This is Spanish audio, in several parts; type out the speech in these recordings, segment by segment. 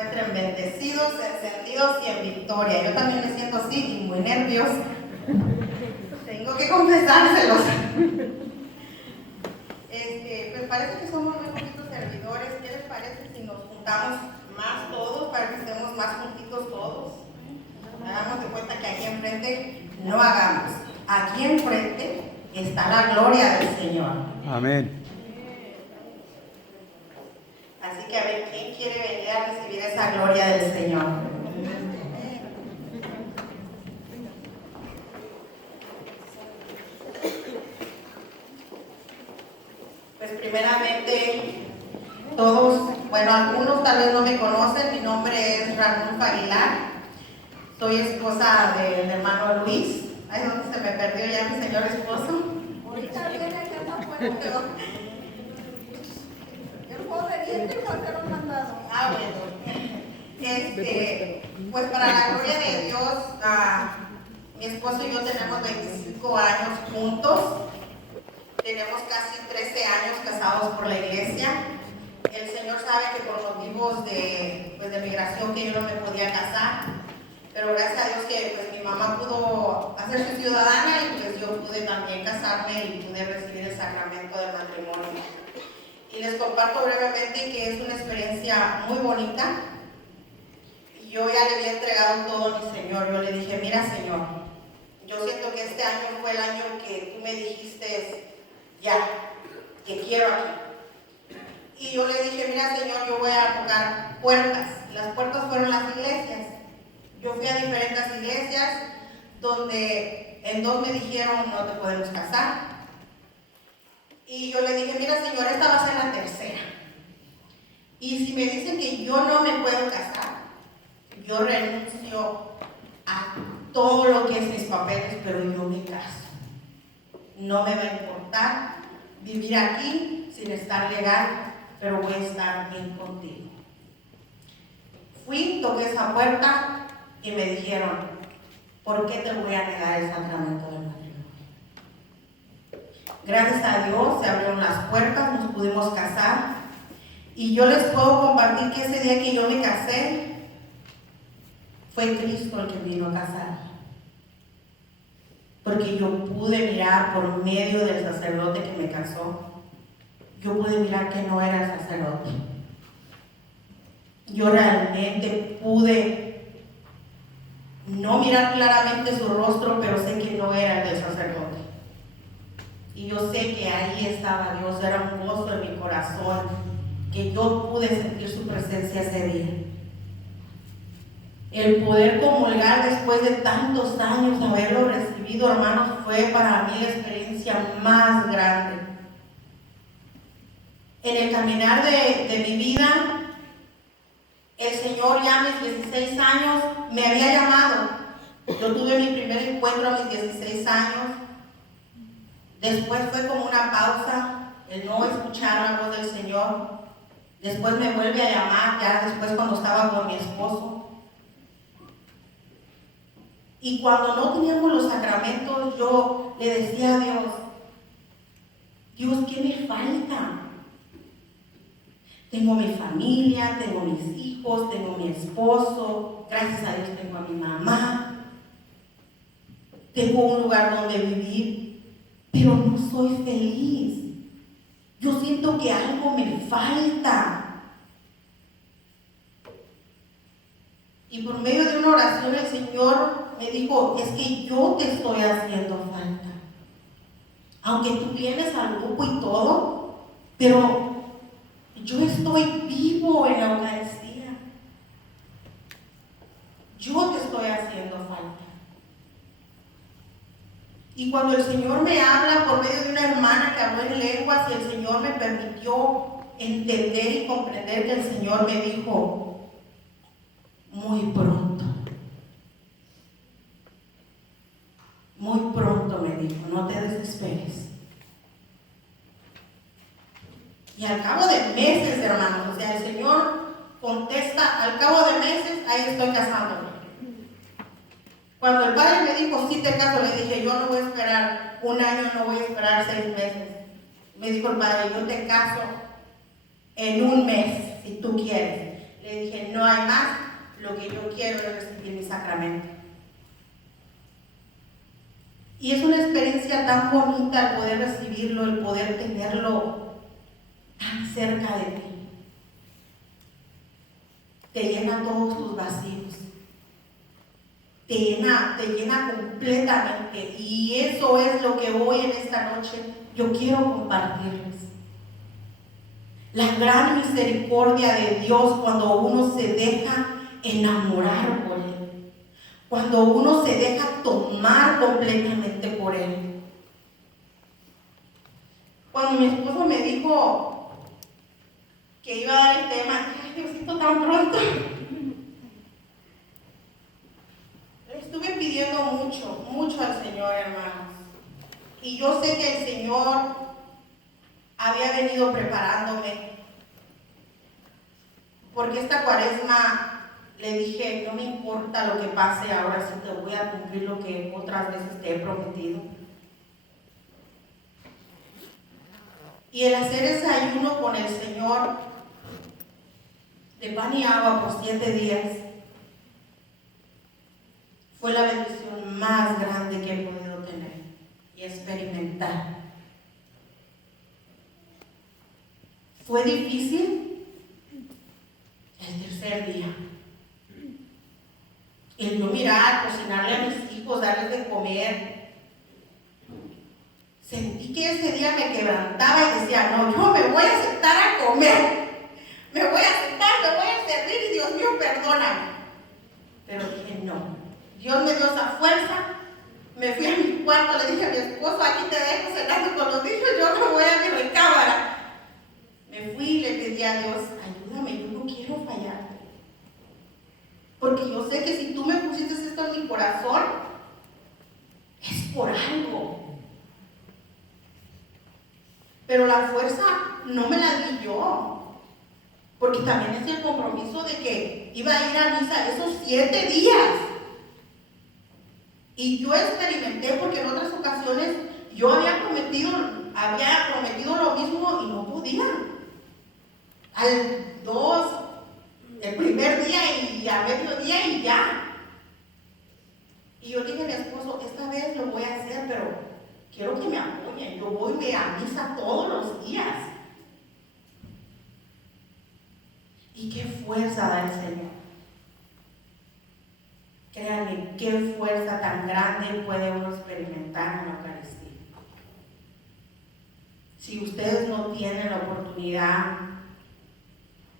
encuentren bendecidos, encendidos y en victoria. Yo también me siento así y muy nerviosa. Tengo que confesárselos. Pues parece que somos muy poquitos servidores. ¿Qué les parece si nos juntamos más todos para que estemos más juntitos todos? Hagamos de cuenta que aquí enfrente no hagamos. Aquí enfrente está la gloria del Señor. Amén. Así que a ver, ¿quién quiere venir a recibir esa gloria del Señor? Pues primeramente, todos, bueno, algunos tal vez no me conocen, mi nombre es Ranulfo Aguilar, soy esposa del hermano Luis. Ay, ¿dónde se me perdió ya mi señor esposo? Ahorita viene que anda afuera. El joven fue a hacer un mandado. Ah, bueno. Pues para la gloria de Dios, mi esposo y yo tenemos 25 años juntos. Tenemos casi 13 años casados por la iglesia. El Señor sabe que por motivos de migración que yo no me podía casar, pero gracias a Dios que pues, mi mamá pudo hacerse ciudadana y pues yo pude también casarme y pude recibir el sacramento del matrimonio. Y les comparto brevemente que es una experiencia muy bonita. Yo ya le había entregado todo a mi Señor. Yo le dije, mira Señor, yo siento que este año fue el año que tú me dijiste, ya, que quiero aquí. Y yo le dije, mira Señor, yo voy a tocar puertas. Las puertas fueron las iglesias. Yo fui a diferentes iglesias donde en dos me dijeron, no te podemos casar. Y yo le dije, mira Señor, esta va a ser la tercera. Y si me dicen que yo no me puedo casar, yo renuncio a todo lo que es mis papeles, pero yo me caso. No me va a importar vivir aquí sin estar legal, pero voy a estar bien contigo. Fui, toqué esa puerta y me dijeron, ¿por qué te voy a negar el sacramento del matrimonio? Gracias a Dios se abrieron las puertas, nos pudimos casar y yo les puedo compartir que ese día que yo me casé fue Cristo el que vino a casar, porque yo pude mirar por medio del sacerdote que me casó, yo pude mirar que no era sacerdote. Yo realmente pude no mirar claramente su rostro, pero sé que no era el del sacerdote. Y yo sé que ahí estaba Dios, era un gozo en mi corazón, que yo pude sentir su presencia ese día. El poder comulgar después de tantos años de haberlo recibido, hermanos, fue para mí la experiencia más grande. En el caminar de mi vida, el Señor ya a mis 16 años me había llamado. Yo tuve mi primer encuentro a mis 16 años. Después fue como una pausa, el no escuchar la voz del Señor. Después me vuelve a llamar, ya después cuando estaba con mi esposo. Y cuando no teníamos los sacramentos, yo le decía a Dios, Dios, ¿qué me falta? Tengo mi familia, tengo mis hijos, tengo mi esposo, gracias a Dios tengo a mi mamá, tengo un lugar donde vivir, pero no soy feliz. Yo siento que algo me falta. Y por medio de una oración el Señor me dijo, es que yo te estoy haciendo falta. Aunque tú vienes al grupo y todo, pero yo estoy vivo en la Eucaristía. Yo te estoy haciendo falta. Y cuando el Señor me habla por medio de una hermana que habló en lenguas y el Señor me permitió entender y comprender que el Señor me dijo, muy pronto me dijo, no te desesperes. Y al cabo de meses, hermanos, o sea, el Señor contesta, al cabo de meses, ahí estoy casándome. Cuando el Padre me dijo, sí te caso, le dije, yo no voy a esperar un año, no voy a esperar 6 meses. Me dijo el Padre, yo te caso en un mes, si tú quieres. Le Le dije, no hay más, lo que yo quiero es recibir mi sacramento. Y es una experiencia tan bonita el poder recibirlo, el poder tenerlo tan cerca de ti. Te llena todos tus vacíos. Te llena completamente. Y eso es lo que hoy en esta noche yo quiero compartirles. La gran misericordia de Dios cuando uno se deja enamorar por Él. Cuando uno se deja tomar completamente por Él. Cuando mi esposo me dijo que iba a dar el tema, ay Diosito, tan pronto. Le estuve pidiendo mucho al Señor, hermanos. Y yo sé que el Señor había venido preparándome. Porque esta cuaresma le dije, no me importa lo que pase ahora, sí te voy a cumplir lo que otras veces te he prometido. Y el hacer ese ayuno con el Señor de pan y agua por 7 días fue la bendición más grande que he podido tener y experimentar. Fue difícil el tercer día. El yo mirar, cocinarle a mis hijos, darles de comer. Sentí que ese día me quebrantaba y decía, no, yo me voy a sentar a comer. Me voy a sentar, me voy a servir y Dios mío, perdóname. Pero dije, no. Dios me dio esa fuerza. Me fui a mi cuarto, le dije a mi esposo, aquí te dejo cenando con los niños, yo me voy a mi recámara. Me fui y le pedí a Dios, ayúdame, yo no quiero fallarte. Porque yo sé que si tú me pusiste esto en mi corazón, es por algo. Pero la fuerza no me la di yo. Porque también es el compromiso de que iba a ir a misa esos 7 días. Y yo experimenté porque en otras ocasiones yo había prometido lo mismo y no podía. El primer día y a mediodía y ya. Y yo dije a mi esposo, esta vez lo voy a hacer, pero quiero que me apoyen. Yo voy a misa todos los días. Y qué fuerza da el Señor. Créanme, qué fuerza tan grande puede uno experimentar en la Eucaristía. Si ustedes no tienen la oportunidad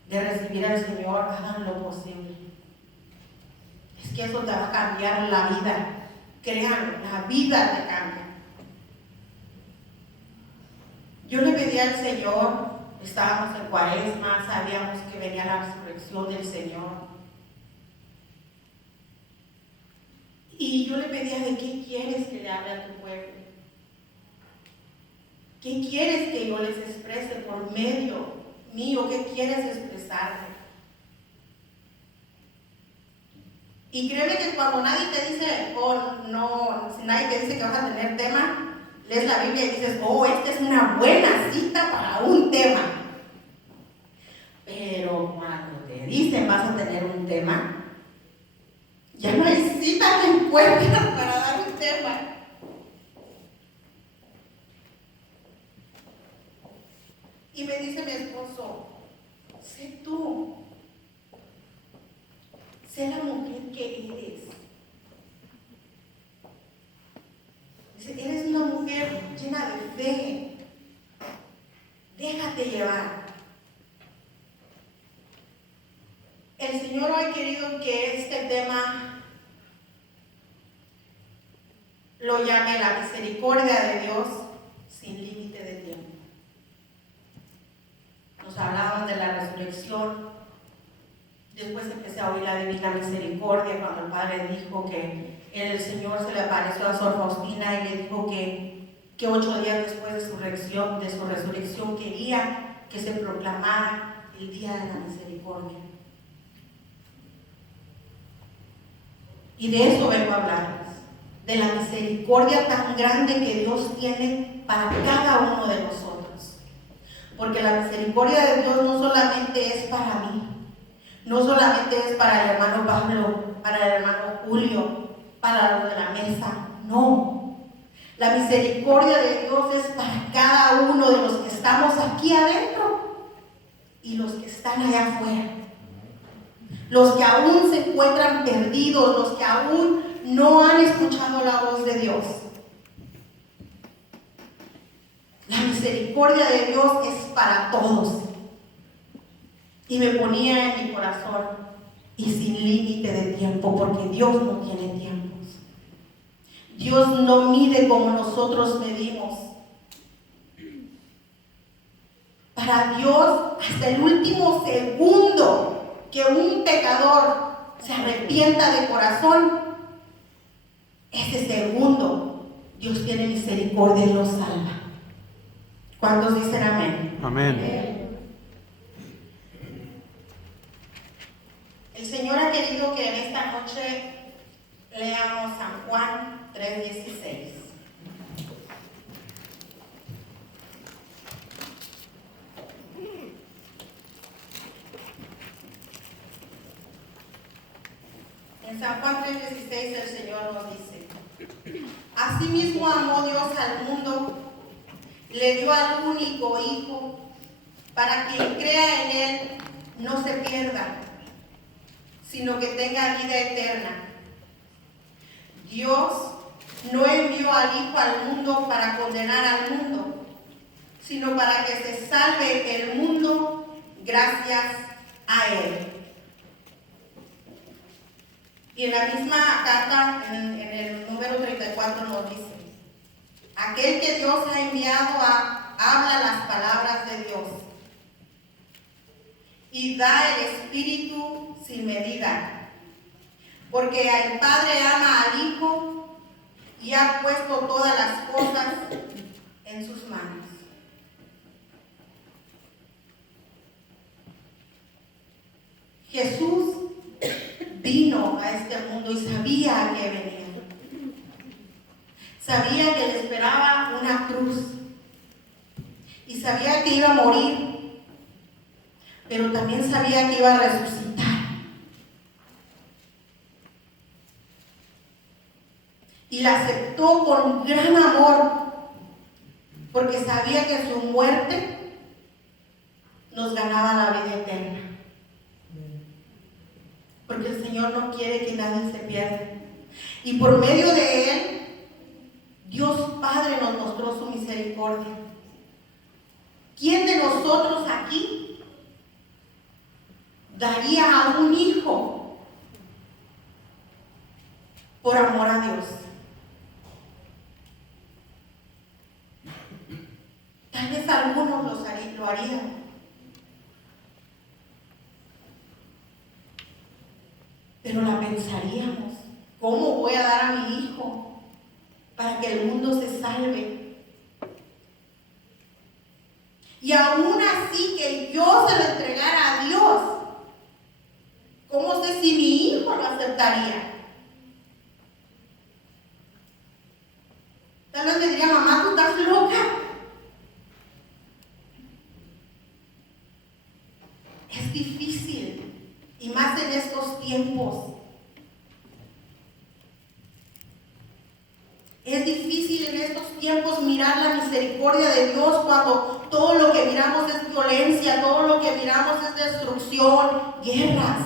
de recibir al Señor, hagan lo posible. Es que eso te va a cambiar la vida. Créanlo, la vida te cambia. Yo le pedí al Señor, estábamos en cuaresma, sabíamos que venía la resurrección del Señor. Y yo le pedía, ¿de qué quieres que le hable a tu pueblo? ¿Qué quieres que yo les exprese por medio mío? ¿Qué quieres expresarme? Y créeme que cuando nadie te dice, si nadie te dice que vas a tener tema, lees la Biblia y dices, esta es una buena cita para un tema. Pero cuando te dicen vas a tener un tema, ya no hay cita que encuentres para dar un tema. Y me dice mi esposo, sé tú, sé la mujer que eres. Dice, eres una mujer llena de fe. Déjate llevar. El Señor hoy ha querido que este tema lo llame la misericordia de Dios sin límite de tiempo. Nos hablaban de la resurrección. Después empecé a oír la divina misericordia cuando el Padre dijo que el Señor se le apareció a Sor Faustina y le dijo que 8 días después de su resurrección quería que se proclamara el día de la misericordia. Y de eso vengo a hablarles, de la misericordia tan grande que Dios tiene para cada uno de nosotros. Porque la misericordia de Dios no solamente es para mí, no solamente es para el hermano Pablo, para el hermano Julio, para los de la mesa, no. La misericordia de Dios es para cada uno de los que estamos aquí adentro y los que están allá afuera. Los que aún se encuentran perdidos, los que aún no han escuchado la voz de Dios. La misericordia de Dios es para todos. Y me ponía en mi corazón, y sin límite de tiempo, porque Dios no tiene tiempos. Dios no mide como nosotros medimos. Para Dios, hasta el último segundo que un pecador se arrepienta de corazón, ese segundo Dios tiene misericordia y lo salva. ¿Cuántos dicen amén? Amén. El Señor ha querido que en esta noche leamos San Juan 3:16. En San Juan 3:16 el Señor nos dice: Asimismo amó Dios al mundo, le dio al único Hijo, para quien crea en Él no se pierda, sino que tenga vida eterna. Dios no envió al Hijo al mundo para condenar al mundo, sino para que se salve el mundo gracias a Él. Y en la misma carta, en el número 34 nos dice: aquel que Dios ha enviado habla las palabras de Dios y da el Espíritu sin medida, porque el Padre ama al Hijo y ha puesto todas las cosas en sus manos. Jesús vino a este mundo y sabía a qué venía. Sabía que le esperaba una cruz y sabía que iba a morir, pero también sabía que iba a resucitar. Y la aceptó con gran amor, porque sabía que su muerte nos ganaba la vida eterna. Porque el Señor no quiere que nadie se pierda. Y por medio de Él, Dios Padre nos mostró su misericordia. ¿Quién de nosotros aquí daría a un hijo por amor a Dios? Tal vez algunos lo harían. Pero la pensaríamos: ¿cómo voy a dar a mi hijo para que el mundo se salve? Y aún así que yo se lo entregara a Dios, ¿cómo sé si mi hijo lo aceptaría? Tal vez me diría: mamá, tú estás loca. Es difícil, y más en estos tiempos. Es difícil en estos tiempos mirar la misericordia de Dios cuando todo lo que miramos es violencia, todo lo que miramos es destrucción, guerras.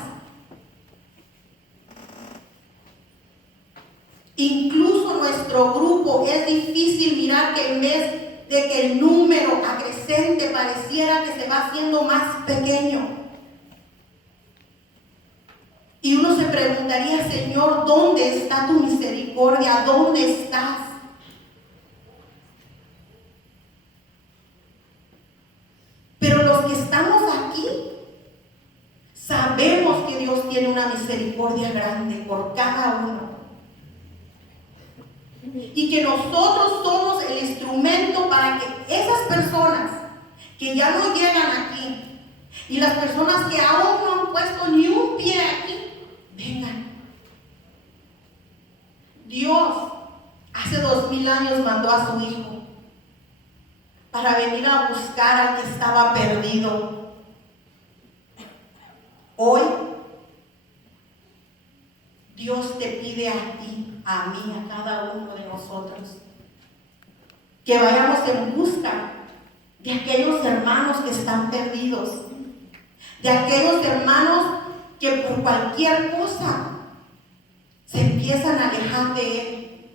Incluso nuestro grupo es difícil mirar que en vez de que el número acrecente pareciera que se va haciendo más pequeño. Y uno se preguntaría: Señor, ¿dónde está tu misericordia? ¿Dónde estás? Pero los que estamos aquí sabemos que Dios tiene una misericordia grande por cada uno. Y que nosotros somos el instrumento para que esas personas que ya no llegan aquí y las personas que aún no han puesto ni un pie aquí, vengan. Dios hace 2000 años mandó a su Hijo para venir a buscar al que estaba perdido. Hoy Dios te pide a ti, a mí, a cada uno de nosotros, que vayamos en busca de aquellos hermanos que están perdidos, de aquellos hermanos que por cualquier cosa se empiezan a alejar de Él.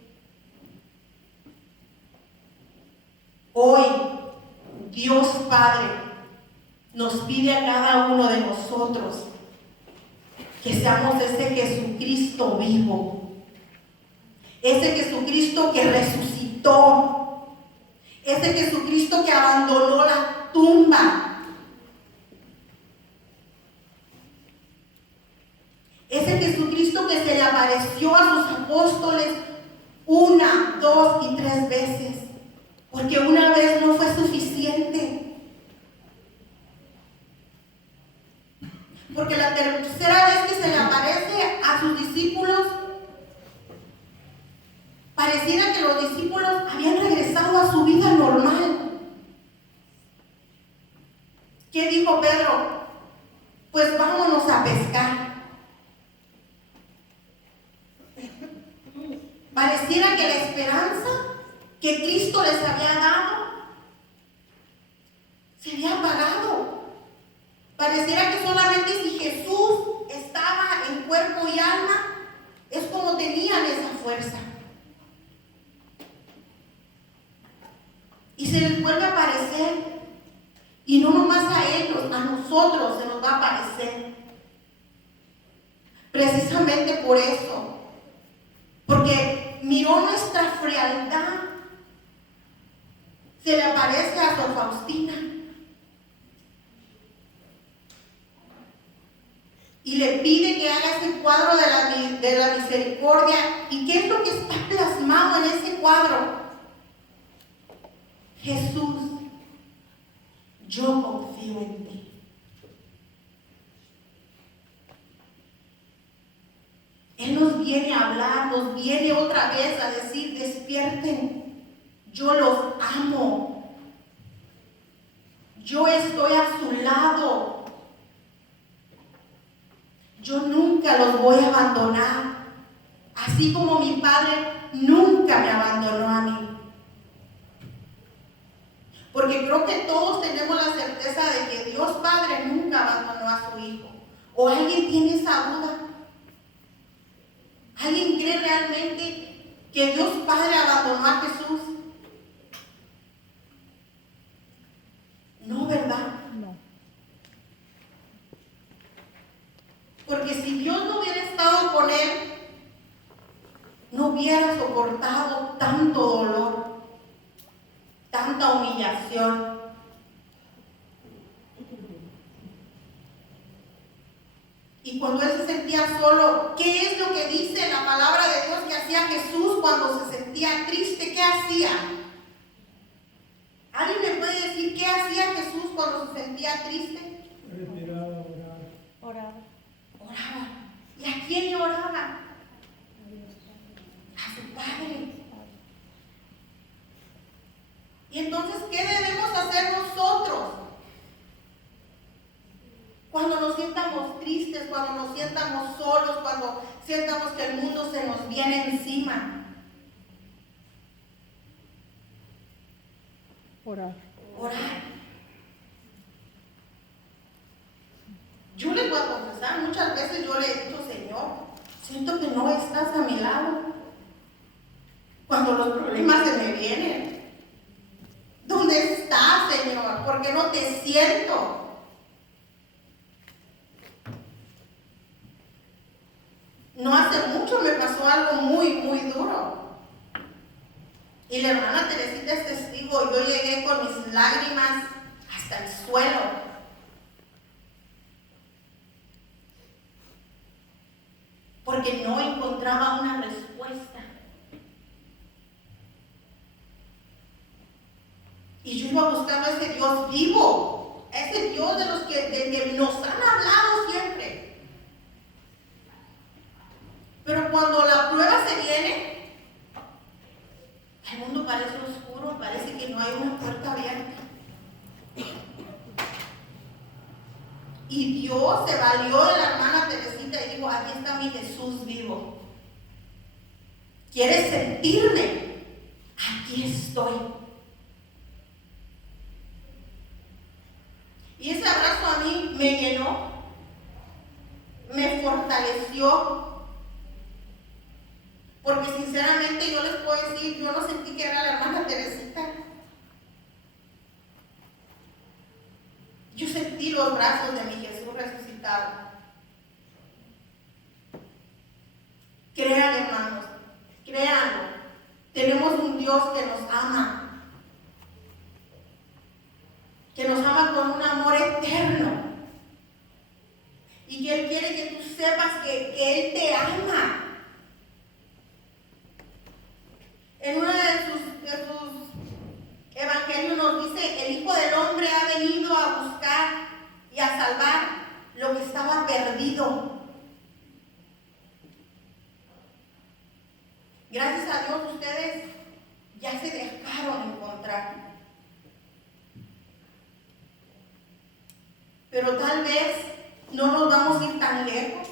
Hoy, Dios Padre nos pide a cada uno de nosotros que seamos ese Jesucristo vivo, ese Jesucristo que resucitó, ese Jesucristo que abandonó la tumba, ese Jesucristo que se le apareció a sus apóstoles 1, 2 y 3 veces, porque una vez no fue suficiente. Porque la tercera vez que se le aparece a sus discípulos, pareciera que los discípulos habían regresado a su vida normal. ¿Qué dijo Pedro? Pues vámonos a pescar. Pareciera que la esperanza que Cristo les había dado se había apagado. Pareciera que solamente si Jesús estaba en cuerpo y alma, es como tenían esa fuerza. Y se les vuelve a aparecer. Y no nomás a ellos, a nosotros se nos va a aparecer. Precisamente por eso. Porque miró nuestra frialdad. Se le aparece a Sor Faustina. Y le pide que haga ese cuadro de la misericordia. ¿Y qué es lo que está plasmado en ese cuadro? Jesús, yo confío en ti. Él nos viene a hablar, nos viene otra vez a decir, despierten, yo los amo. Yo estoy a su lado. Yo nunca los voy a abandonar, así como mi Padre nunca me abandonó a mí. Porque creo que todos tenemos la certeza de que Dios Padre nunca abandonó a su Hijo. ¿O alguien tiene esa duda? ¿Alguien cree realmente que Dios Padre abandonó a Jesús? No, ¿verdad? No. Porque si Dios no hubiera estado con él, no hubiera soportado tanto dolor, tanta humillación. Y cuando él se sentía solo, ¿qué es lo que dice la palabra de Dios que hacía Jesús cuando se sentía triste? ¿Qué hacía? ¿Alguien me puede decir qué hacía Jesús cuando se sentía triste? Respiraba, Oraba. Oraba. ¿Y a quién le oraba? A su Padre. Y entonces, ¿qué debemos hacer nosotros? Cuando nos sientamos tristes, cuando nos sientamos solos, cuando sientamos que el mundo se nos viene encima. Orar. Orar. Yo les voy a confesar, muchas veces yo le he dicho, Señor, siento que no estás a mi lado. Cuando los problemas se me vienen. ¿Dónde estás, Señor? ¿Por qué no te siento? No hace mucho me pasó algo muy, muy duro. Y la hermana Teresita es testigo. Yo llegué con mis lágrimas hasta el suelo. Porque no encontraba una respuesta. Y yo iba buscando a ese Dios vivo, a ese Dios de los que nos han hablado siempre. Pero cuando la prueba se viene, el mundo parece oscuro, parece que no hay una puerta abierta. Y Dios se valió de la hermana Teresita y dijo, aquí está mi Jesús vivo. ¿Quieres sentirme? Aquí estoy. Y ese abrazo a mí me llenó, me fortaleció, porque sinceramente yo les puedo decir, yo no sentí que era la hermana Teresita. Yo sentí los brazos de mi Jesús resucitado. Crean, hermanos, créanlo. Tenemos un Dios que nos ama con un amor eterno. Y que Él quiere que tú sepas que Él te ama. En uno de sus evangelios nos dice, el Hijo del Hombre ha venido a buscar y a salvar lo que estaba perdido. Gracias a Dios ustedes ya se dejaron encontrar. Pero tal vez no nos vamos a ir tan lejos.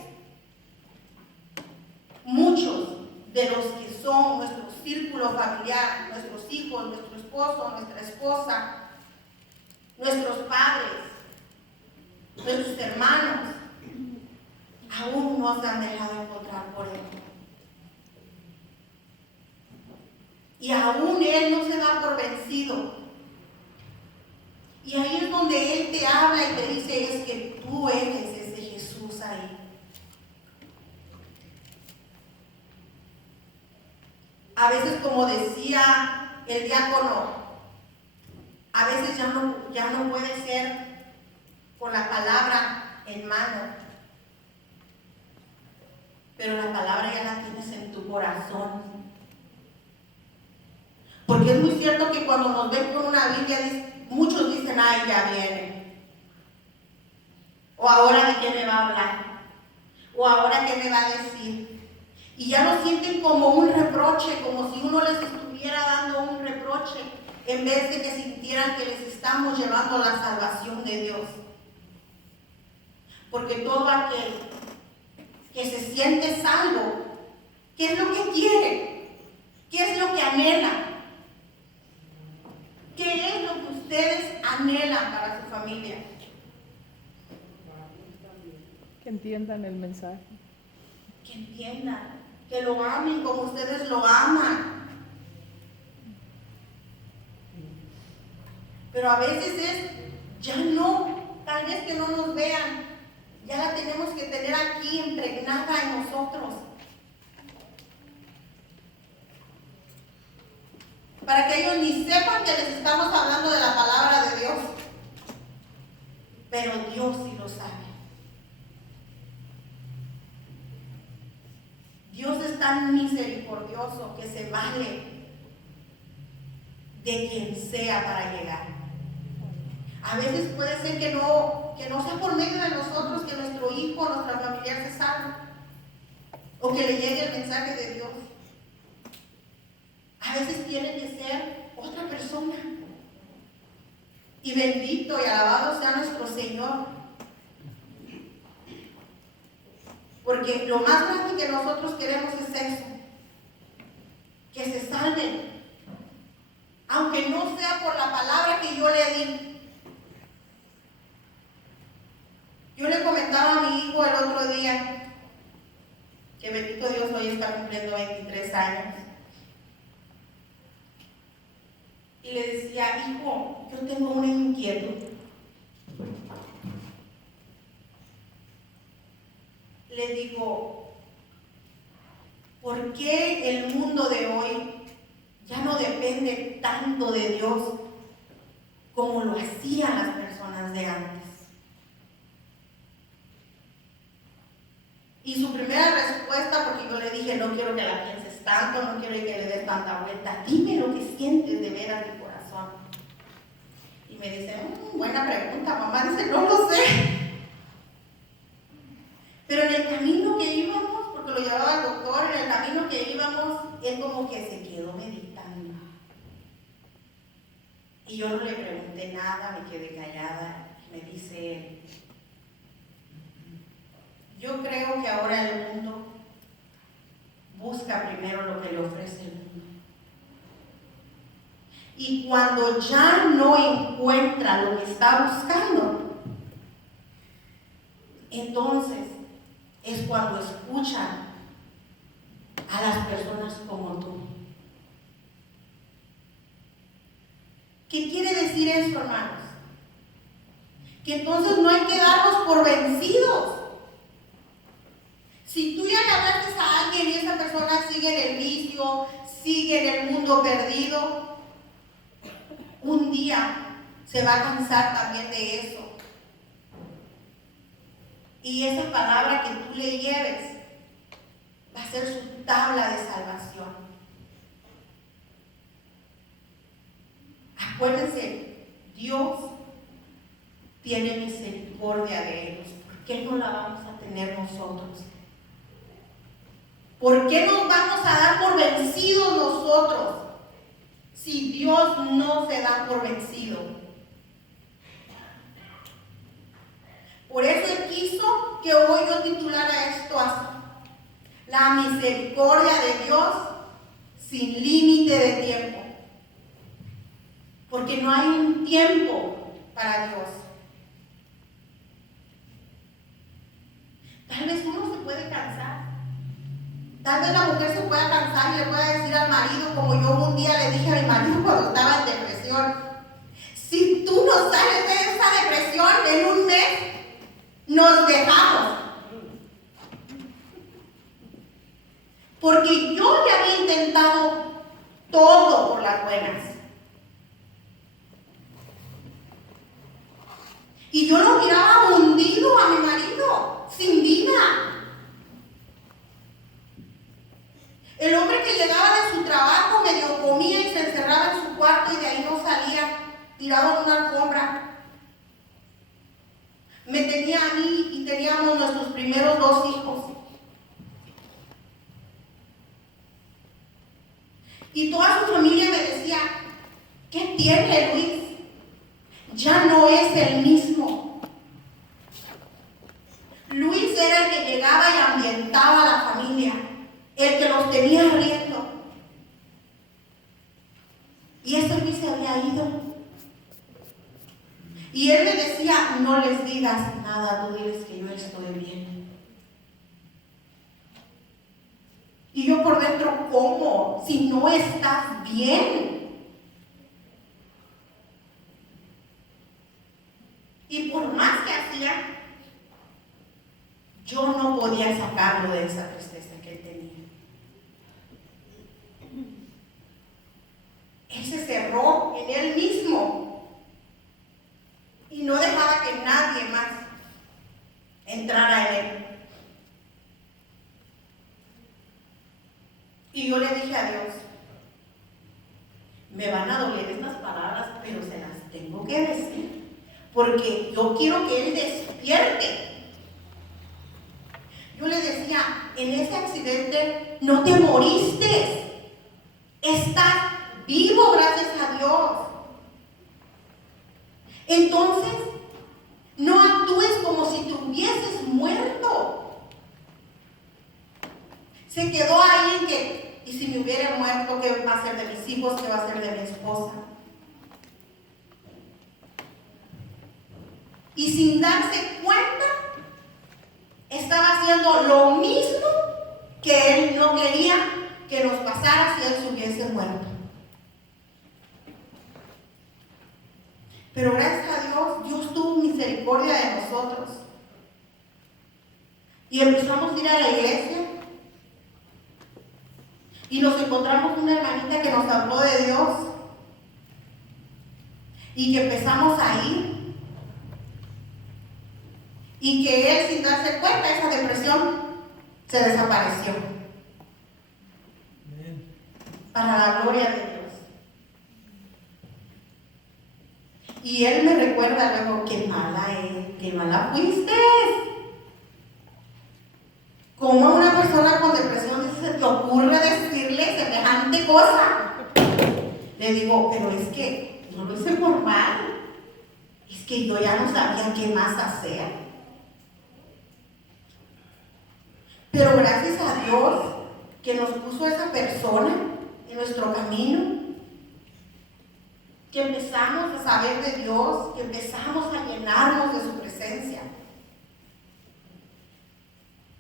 Muchos de los que son nuestro círculo familiar, nuestros hijos, nuestro esposo, nuestra esposa, nuestros padres, nuestros hermanos, aún no se han dejado encontrar por Él. Y aún Él no se da por vencido. Y ahí es donde Él te habla y te dice, es que tú eres ese Jesús ahí. A veces, como decía el diácono, a veces ya no puede ser con la palabra en mano, pero la palabra ya la tienes en tu corazón. Porque es muy cierto que cuando nos ven con una Biblia, muchos dicen, ay, ya viene. O ahora de qué me va a hablar. O ahora qué me va a decir. Y ya lo sienten como un reproche, como si uno les estuviera dando un reproche, en vez de que sintieran que les estamos llevando la salvación de Dios. Porque todo aquel que se siente salvo, ¿qué es lo que quiere? ¿Qué es lo que anhela? ¿Qué es lo que ustedes anhelan para su familia? Que entiendan el mensaje. Que entiendan, que lo amen como ustedes lo aman. Pero a veces es, ya no, tal vez que no nos vean, ya la tenemos que tener aquí impregnada en nosotros. Para que ellos ni sepan que les estamos hablando de la palabra de Dios. Pero Dios sí lo sabe. Dios es tan misericordioso que se vale de quien sea para llegar. A veces puede ser que no sea por medio de nosotros que nuestro hijo, nuestra familiar se salve, o que le llegue el mensaje de Dios. A veces tiene que ser otra persona. Y bendito y alabado sea nuestro Señor. Porque lo más grande que nosotros queremos es eso. Que se salven. Aunque no sea por la palabra que yo le di. Yo le comentaba a mi hijo el otro día, que bendito Dios hoy está cumpliendo 23 años. Y le decía, hijo, yo tengo una inquietud. Le digo, ¿por qué el mundo de hoy ya no depende tanto de Dios como lo hacían las personas de antes? Y su primera respuesta, porque yo le dije, no quiero que la pienses tanto, no quiero que le des tanta vuelta, dime lo que sientes de veras de corazón. Y me dice, buena pregunta, mamá. Dice, no lo sé. Pero en el camino que íbamos, porque lo llevaba al doctor, en el camino que íbamos, él como que se quedó meditando. Y yo no le pregunté nada, me quedé callada. Y me dice, Yo creo que ahora el mundo busca primero lo que le ofrece el mundo. Y cuando ya no encuentra lo que está buscando, entonces es cuando escuchan a las personas como tú. ¿Qué quiere decir eso, hermanos? Que entonces no hay que darnos por vencidos. Si tú ya le hablaste a alguien y esa persona sigue en el vicio, sigue en el mundo perdido, un día se va a cansar también de eso. Y esa palabra que tú le lleves va a ser su tabla de salvación. Acuérdense, Dios tiene misericordia de ellos. ¿Por qué no la vamos a tener nosotros? ¿Por qué nos vamos a dar por vencidos nosotros si Dios no se da por vencido? Por eso Él quiso que hoy yo titulara esto así: la misericordia de Dios sin límite de tiempo. Porque no hay un tiempo para Dios. Tal vez uno se puede cansar. Tal vez la mujer se pueda cansar y le pueda decir al marido, como yo un día le dije a mi marido cuando estaba en depresión: si tú no sales de esa depresión en un mes, nos dejamos. Porque yo ya había intentado todo por las buenas. Y yo lo miraba hundido a mi marido, sin vida. El hombre que llegaba de su trabajo medio comía y se encerraba en su cuarto y de ahí no salía, tirado en una alfombra. Me tenía a mí y teníamos nuestros primeros 2 hijos. Y toda su familia me decía: ¿qué tiene Luis? Ya no es el mismo. Luis era el que llegaba y ambientaba a la familia, el que los tenía riendo. Y ese Luis se había ido. Y él me decía: no les digas nada, tú diles que yo estoy bien. Y yo por dentro, ¿cómo? Si no estás bien. Y por más que hacía, yo no podía sacarlo de esa tristeza que él tenía. Él se cerró en él mismo y no dejaba que nadie más entrara en él. Y yo le dije a Dios: me van a doler estas palabras, pero se las tengo que decir, porque yo quiero que él despierte. Yo le decía: en ese accidente no te moriste, estás vivo, gracias a Dios. Entonces, no actúes como si te hubieses muerto. Se quedó ahí en que: y si me hubiera muerto, ¿qué va a ser de mis hijos? ¿Qué va a ser de mi esposa? Y sin darse cuenta, estaba haciendo lo mismo que él no quería que nos pasara si él se hubiese muerto. Pero gracias a Dios, Dios tuvo misericordia de nosotros. Y empezamos a ir a la iglesia. Y nos encontramos una hermanita que nos habló de Dios. Y que empezamos a ir. Y que él, sin darse cuenta, esa depresión se desapareció. Para la gloria de Dios. Y él me recuerda luego: qué mala fuiste. ¿Cómo a una persona con depresión se te ocurre decirle semejante cosa? Le digo: pero es que no lo hice por mal. Es que yo ya no sabía qué más hacer. Pero gracias a Dios que nos puso esa persona en nuestro camino, que empezamos a saber de Dios, que empezamos a llenarnos de su presencia.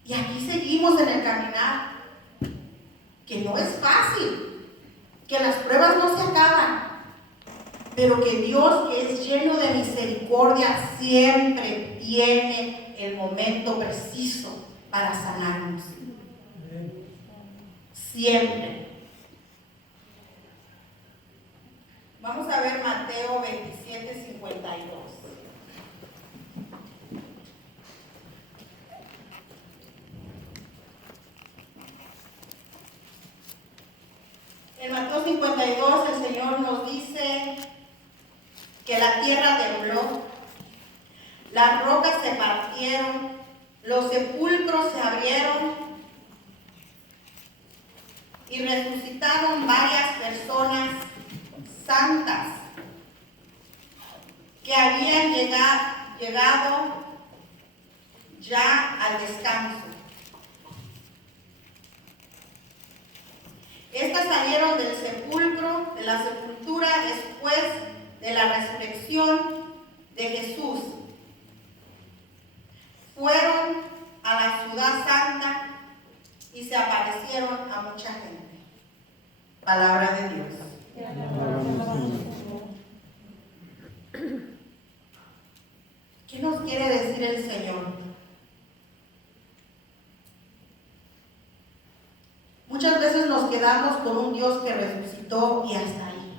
Y aquí seguimos en el caminar, que no es fácil, que las pruebas no se acaban, pero que Dios, que es lleno de misericordia, siempre tiene el momento preciso para sanarnos. Siempre. Vamos a ver Mateo 27:52. En Mateo 52 el Señor nos dice que la tierra tembló, las rocas se partieron, los sepulcros se abrieron y resucitaron varias personas santas que habían llegado ya al descanso. Estas salieron del sepulcro, de la sepultura, después de la resurrección de Jesús. Fueron a la ciudad santa y se aparecieron a mucha gente. Palabra de Dios. ¿Qué nos quiere decir el Señor? Muchas veces nos quedamos con un Dios que resucitó y hasta ahí.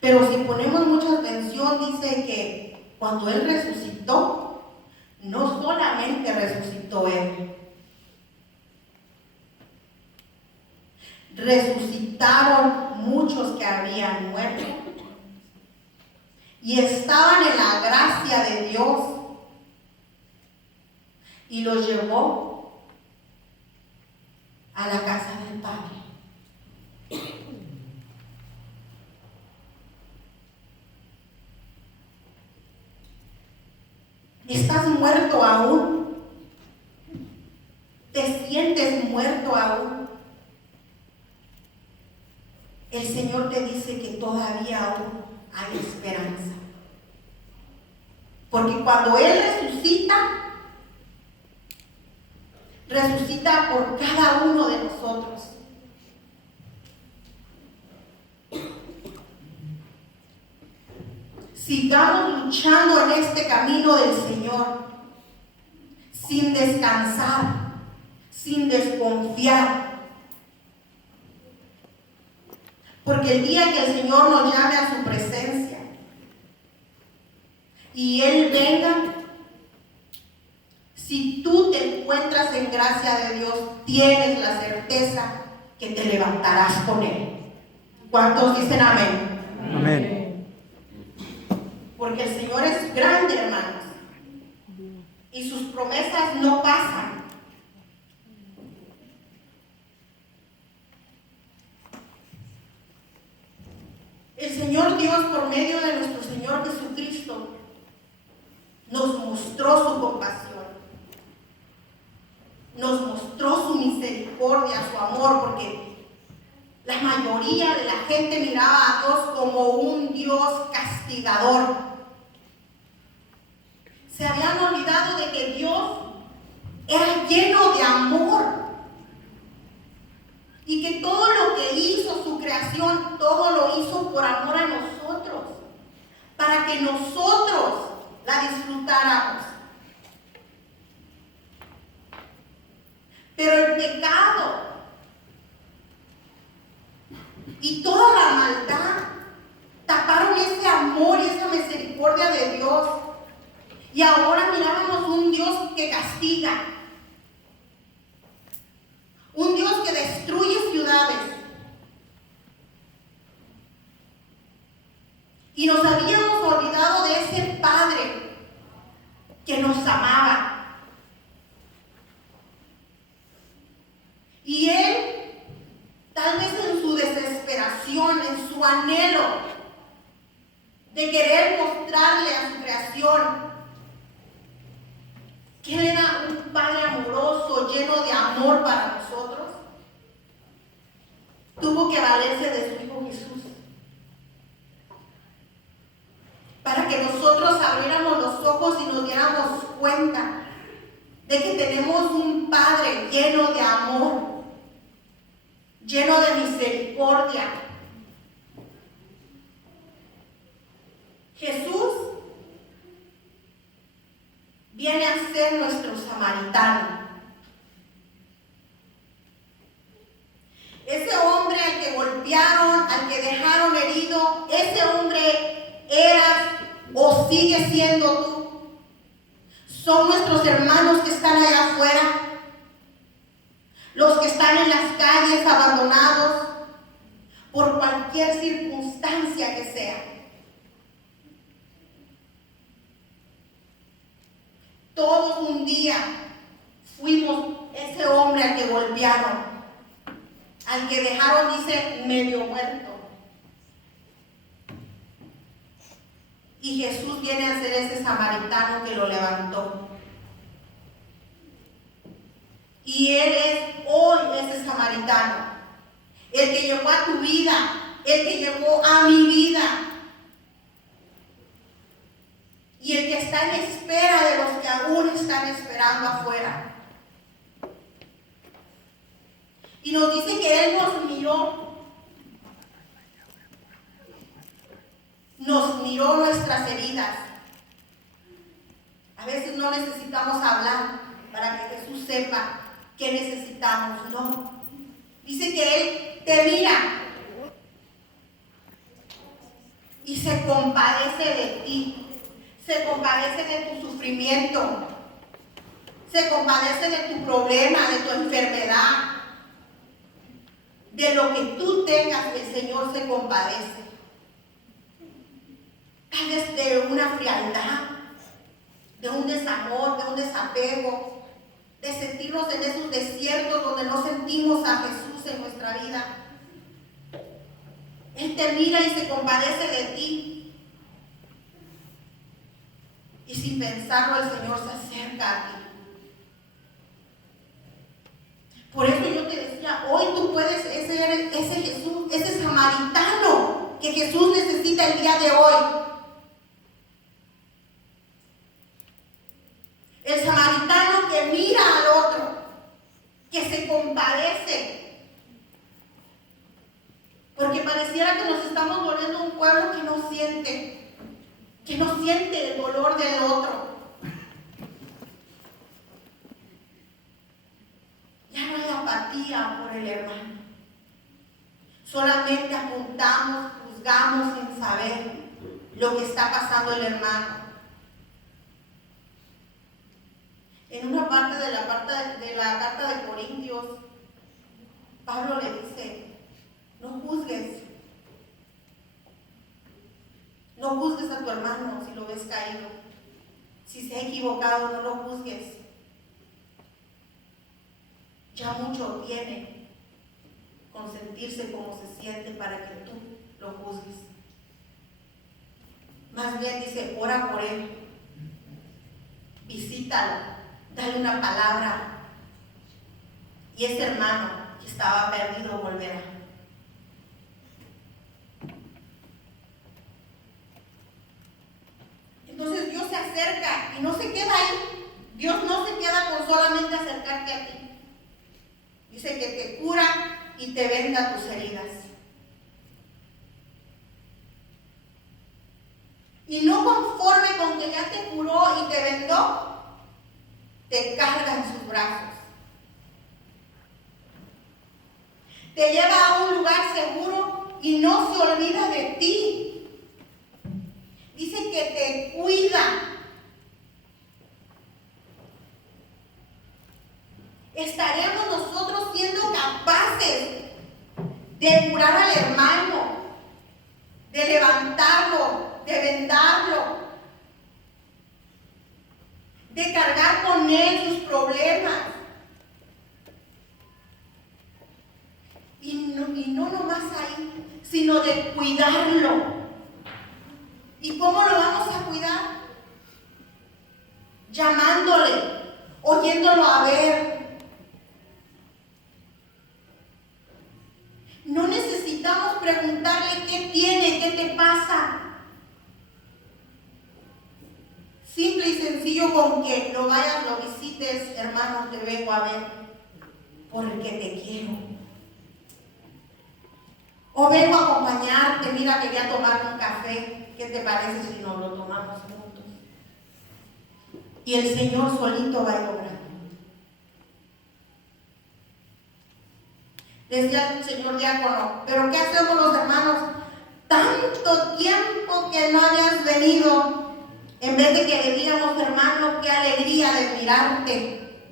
Pero si ponemos mucha atención, dice que cuando Él resucitó, no solamente resucitó Él, resucitaron muchos que habían muerto y estaban en la gracia de Dios y los llevó a la casa del Padre. ¿Estás muerto aún? ¿Te sientes muerto aún? El Señor te dice que todavía aún hay esperanza. Porque cuando Él resucita, resucita por cada uno de nosotros. Sigamos luchando en este camino del Señor, sin descansar, sin desconfiar. Porque el día que el Señor nos llame a su presencia y Él venga, si tú te encuentras en gracia de Dios, tienes la certeza que te levantarás con Él. ¿Cuántos dicen amén? Amén. Porque el Señor es grande, hermanos, y sus promesas no pasan. El Señor Dios, por medio de nuestro Señor Jesucristo, nos mostró su compasión, nos mostró su misericordia, su amor, porque la mayoría de la gente miraba a Dios como un Dios castigador. Se habían olvidado de que Dios era lleno de amor y que todo lo que hizo, su creación, todo lo hizo por amor a nosotros, para que nosotros la disfrutáramos. Pero el pecado y toda la maldad taparon ese amor y esa misericordia de Dios. Y ahora mirábamos un Dios que castiga, un Dios que destruye ciudades. Y nos habíamos olvidado de ese Padre que nos amaba. Y Él, tal vez en su desesperación, en su anhelo de querer mostrarle a su creación un Padre amoroso, lleno de amor para nosotros, tuvo que valerse de su Hijo Jesús para que nosotros abriéramos los ojos y nos diéramos cuenta de que tenemos un Padre lleno de amor, lleno de misericordia. Jesús viene a ser nuestro samaritano. Ese hombre al que golpearon, al que dejaron herido, ese hombre eras o sigue siendo tú. Son nuestros hermanos que están allá afuera, los que están en las calles abandonados por cualquier circunstancia que sea. Todos un día fuimos ese hombre al que golpearon, al que dejaron, dice, medio muerto. Y Jesús viene a ser ese samaritano que lo levantó. Y Él es hoy ese samaritano, el que llegó a tu vida, el que llegó a mi vida, y el que está en espera de los que aún están esperando afuera. Y nos dice que Él nos miró nuestras heridas. A veces no necesitamos hablar para que Jesús sepa qué necesitamos, no. Dice que Él te mira y se compadece de ti, se compadece de tu sufrimiento, se compadece de tu problema, de tu enfermedad, de lo que tú tengas. El Señor se compadece. Tal vez de una frialdad, de un desamor, de un desapego, de sentirnos en esos desiertos donde no sentimos a Jesús en nuestra vida. Él te mira y se compadece de ti. Y sin pensarlo, el Señor se acerca a ti. Por eso yo te decía, hoy tú puedes ser ese Jesús, ese samaritano que Jesús necesita el día de hoy. El samaritano que mira al otro, que se compadece. Porque pareciera que nos estamos volviendo un pueblo que no siente el dolor del otro. Ya no hay apatía por el hermano. Solamente apuntamos, juzgamos sin saber lo que está pasando el hermano. En una parte de la carta de Corintios, Pablo le dice, no juzgues. No juzgues a tu hermano si lo ves caído. Si se ha equivocado, no lo juzgues. Ya mucho tiene con sentirse como se siente para que tú lo juzgues. Más bien dice, ora por él. Visítalo. Dale una palabra. Y ese hermano que estaba perdido volverá. Entonces Dios se acerca y no se queda ahí. Dios no se queda con solamente acercarte a ti. Dice que te cura y te venda tus heridas. Y no conforme con que ya te curó y te vendó, te carga en sus brazos. Te lleva a un lugar seguro y no se olvida de ti. Dice que te cuida. ¿Estaremos nosotros siendo capaces de curar al hermano, de levantarlo, de vendarlo, de cargar con él sus problemas? Y no nomás ahí, sino de cuidarlo. ¿Y cómo lo vamos a cuidar? Llamándole o volviéndolo a ver. No necesitamos preguntarle qué tiene, qué te pasa. Simple y sencillo, con que lo vayas, lo visites, hermano, te vengo a ver porque te quiero. O vengo a acompañarte, mira, quería tomar un café, ¿qué te parece si nos lo tomamos juntos? Y el Señor solito va a lograr. Decía el señor diácono, pero ¿qué hacemos los hermanos? Tanto tiempo que no habías venido, en vez de que le digamos, hermano, qué alegría de mirarte.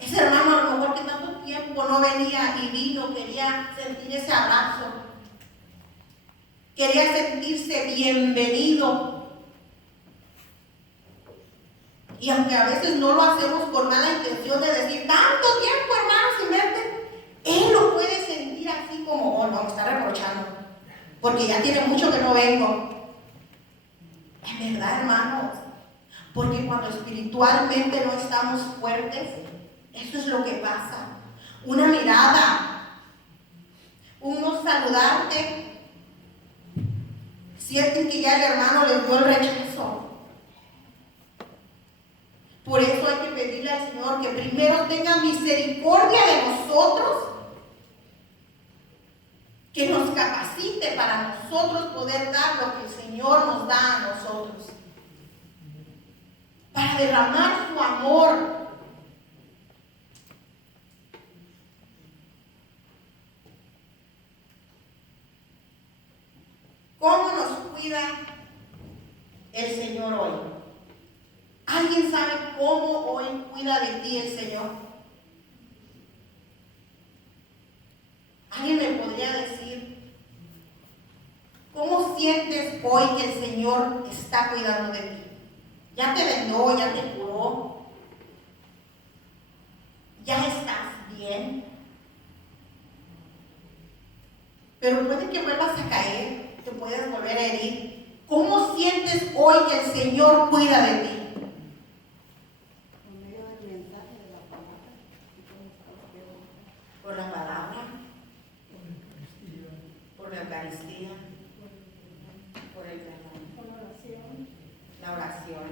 Ese hermano a lo mejor que tanto tiempo no venía y vino, quería sentir ese abrazo, quería sentirse bienvenido. Y aunque a veces no lo hacemos con mala intención de decir, tanto tiempo, hermano, sin verte, él lo puede sentir así como, oh, no, me está reprochando, porque ya tiene mucho que no vengo. Es verdad, hermanos, porque cuando espiritualmente no estamos fuertes, eso es lo que pasa. Una mirada, un no saludarte, sienten que ya el hermano les dio el rechazo. Por eso hay que pedirle al Señor que primero tenga misericordia de nosotros, que nos capacite para nosotros poder dar lo que el Señor nos da a nosotros, para derramar su amor. ¿Cómo nos cuida el Señor hoy? ¿Alguien sabe cómo hoy cuida de ti el Señor? ¿Alguien me podría decir cómo sientes hoy que el Señor está cuidando de ti? ¿Ya te vendó, ya te curó? ¿Ya estás bien? Pero puede que vuelvas a caer, te puedes volver a herir. ¿Cómo sientes hoy que el Señor cuida de ti? Por la palabra, por la Eucaristía, por el perdón, la oración.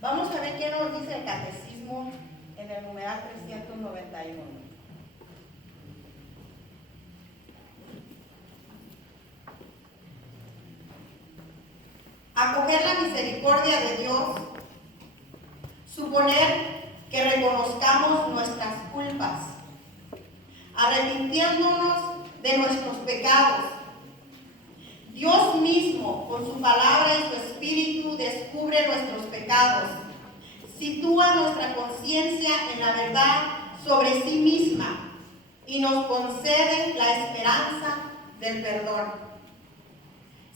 Vamos a ver qué nos dice el Catecismo en el numeral 391. Acoger la misericordia de Dios, suponer que reconozcamos nuestras culpas, arrepintiéndonos de nuestros pecados. Dios mismo, con su palabra y su espíritu, descubre nuestros pecados, sitúa nuestra conciencia en la verdad sobre sí misma y nos concede la esperanza del perdón.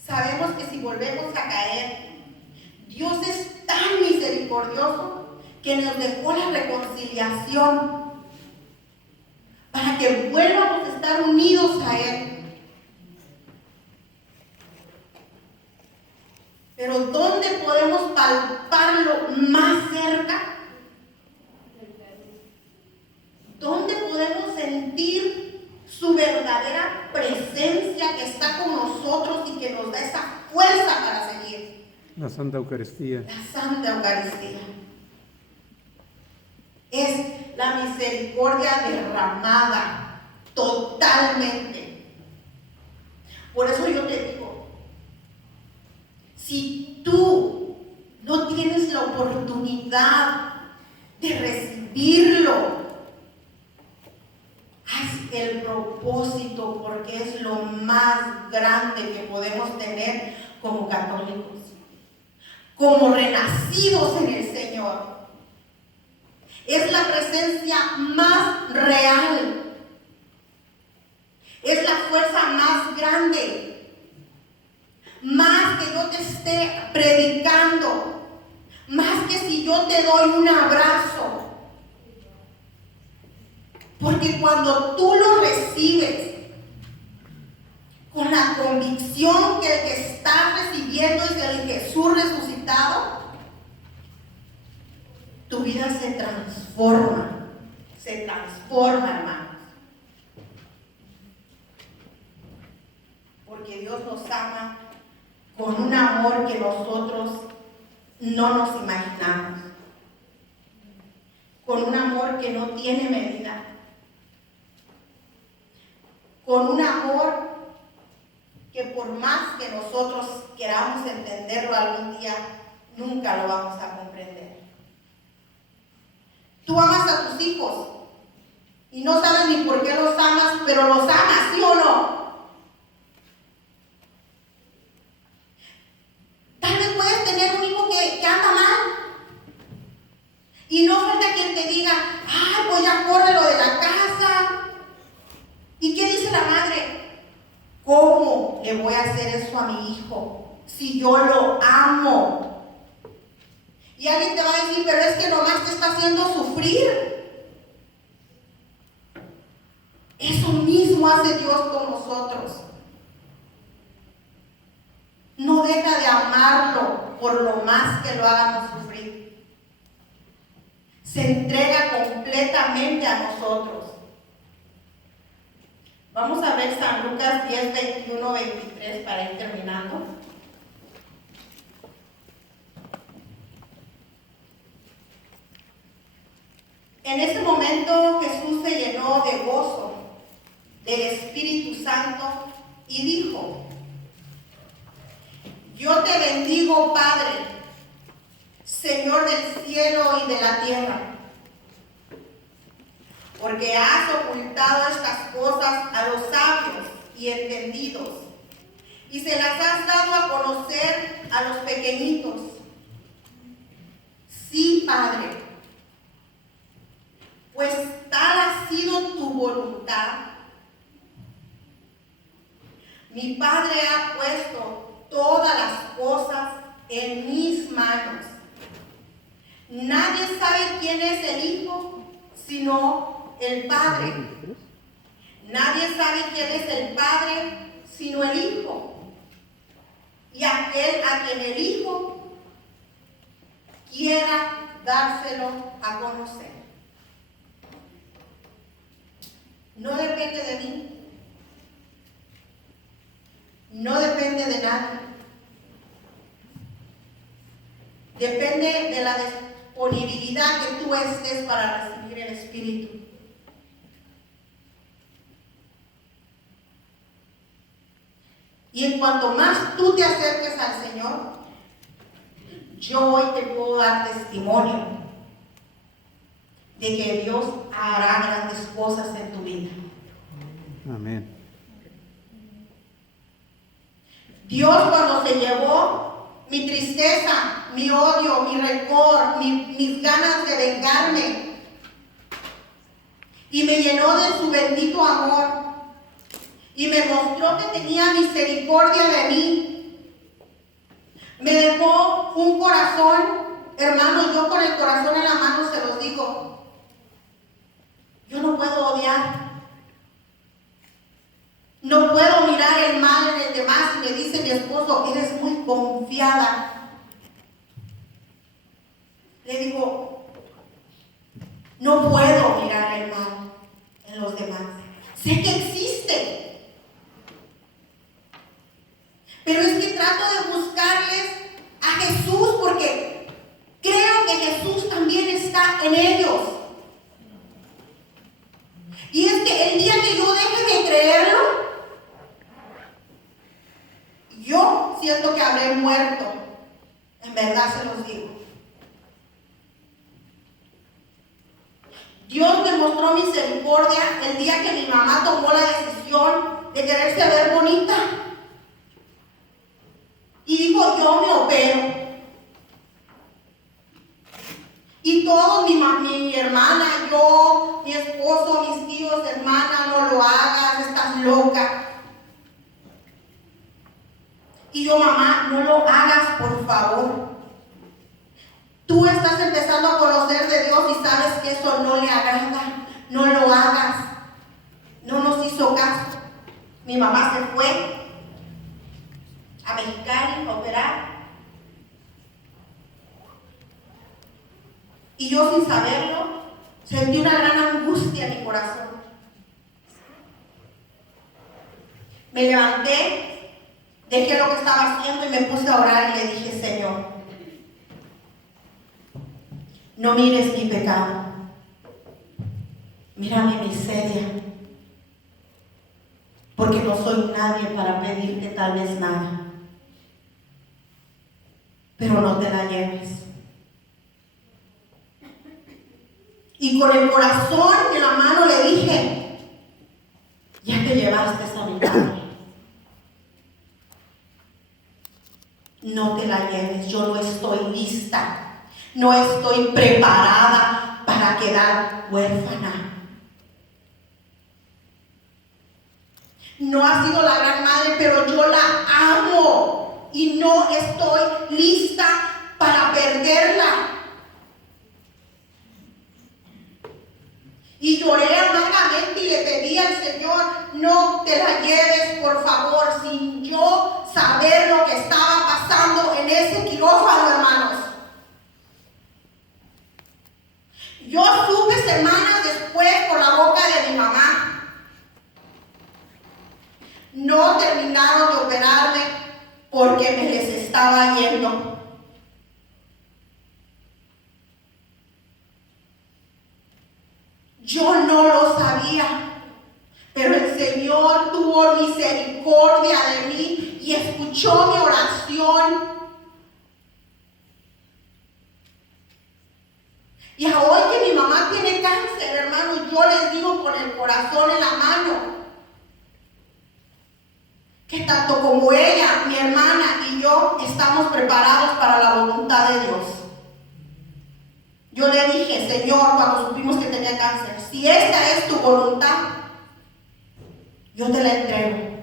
Sabemos que si volvemos a caer, Dios es tan misericordioso que nos dejó la reconciliación para que vuelvamos a estar unidos a Él. Pero ¿dónde podemos palparlo más cerca? ¿Dónde podemos sentir su verdadera presencia que está con nosotros y que nos da esa fuerza para seguir? La Santa Eucaristía. La Santa Eucaristía. Es la misericordia derramada totalmente. Por eso yo te digo, si tú no tienes la oportunidad de recibirlo, haz el propósito, porque es lo más grande que podemos tener como católicos, como renacidos en el Señor. Es la presencia más real. Es la fuerza más grande. Más que yo te esté predicando. Más que si yo te doy un abrazo. Porque cuando tú lo recibes con la convicción que el que está recibiendo es el Jesús resucitado, vida se transforma, hermanos. Porque Dios nos ama con un amor que nosotros no nos imaginamos, con un amor que no tiene medida, con un amor que por más que nosotros queramos entenderlo algún día, nunca lo vamos a comprender. Tú amas a tus hijos y no sabes ni por qué los amas, pero los amas, ¿sí o no? Tal vez puedes tener un hijo que anda mal y no falta quien te diga, ay, pues ya córrelo de la casa. ¿Y qué dice la madre? ¿Cómo le voy a hacer eso a mi hijo si yo lo amo? Y alguien te va a decir, pero es que nomás te está haciendo sufrir. Eso mismo hace Dios con nosotros. No deja de amarlo por lo más que lo hagamos sufrir. Se entrega completamente a nosotros. Vamos a ver San Lucas 10, 21, 23 para ir terminando. En ese momento Jesús se llenó de gozo del Espíritu Santo y dijo: yo te bendigo, Padre, Señor del cielo y de la tierra, porque has ocultado estas cosas a los sabios y entendidos, y se las has dado a conocer a los pequeñitos. Sí, Padre, pues tal ha sido tu voluntad. Mi Padre ha puesto todas las cosas en mis manos. Nadie sabe quién es el Hijo, sino el Padre. Nadie sabe quién es el Padre, sino el Hijo. Y aquel a quien el Hijo quiera dárselo a conocer. No depende de mí. No depende de nadie. Depende de la disponibilidad que tú estés para recibir el Espíritu. Y en cuanto más tú te acerques al Señor, yo hoy te puedo dar testimonio de que Dios hará grandes cosas en tu vida. Amén. Dios, cuando se llevó mi tristeza, mi odio, mi rencor, mis ganas de vengarme, y me llenó de su bendito amor, y me mostró que tenía misericordia de mí, me dejó un corazón, hermanos, yo con el corazón en la mano se los digo, yo no puedo odiar. No puedo mirar el mal en el demás. Y me dice mi esposo, eres muy confiada. Le digo, no puedo mirar el mal en los demás. Sé que existe. Pero es que trato de buscarles a Jesús porque creo que Jesús también está en ellos. Y es que el día que yo deje de creerlo, yo siento que habré muerto. En verdad se los digo. Dios me mostró misericordia el día que mi mamá tomó la decisión de quererse ver bonita. Y dijo, yo me opero. Y todos, mi hermana, yo, mi esposo, mis tíos, hermana, no lo hagas, estás loca. Y yo, mamá, no lo hagas, por favor. Tú estás empezando a conocer de Dios y sabes que eso no le agrada. No lo hagas. No nos hizo caso. Mi mamá se fue a Mexicali a operar. Y yo, sin saberlo, sentí una gran angustia en mi corazón. Me levanté, dejé lo que estaba haciendo y me puse a orar y le dije: Señor, no mires mi pecado, mira mi miseria, porque no soy nadie para pedirte tal vez nada, pero no te la lleves. Y con el corazón en la mano le dije: ya te llevaste a mi padre, no te la lleves. Yo no estoy lista, no estoy preparada para quedar huérfana. No ha sido la gran madre, pero yo la amo y no estoy lista para perderla. Y lloré amargamente y le pedí al Señor: no te la lleves, por favor, sin yo saber lo que estaba pasando en ese quirófano, hermanos. Yo supe semanas después por la boca de mi mamá. No terminaron de operarme porque me les estaba yendo. Yo no lo sabía, pero el Señor tuvo misericordia de mí y escuchó mi oración. Y hoy que mi mamá tiene cáncer, hermanos, yo les digo con el corazón en la mano que tanto como ella, mi hermana y yo estamos preparados para la voluntad de Dios. Yo le dije: Señor, cuando supimos que tenía cáncer, si esta es tu voluntad, yo te la entrego.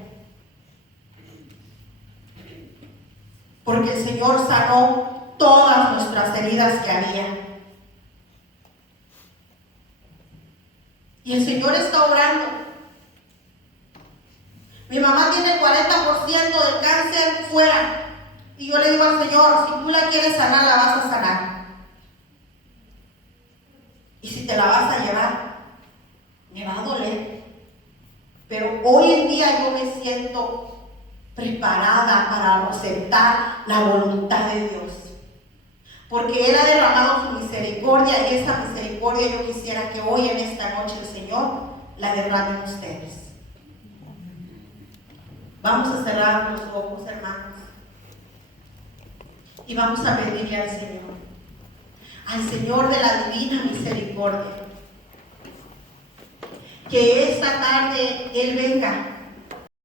Porque el Señor sanó todas nuestras heridas que había. Y el Señor está obrando. Mi mamá tiene el 40% del cáncer fuera. Y yo le digo al Señor: si tú la quieres sanar, la vas a sanar. Y si te la vas a llevar, me va a doler. Pero hoy en día yo me siento preparada para aceptar la voluntad de Dios. Porque Él ha derramado su misericordia, y esa misericordia yo quisiera que hoy en esta noche el Señor la derrame en ustedes. Vamos a cerrar los ojos, hermanos, y vamos a pedirle al Señor de la divina misericordia, que esta tarde Él venga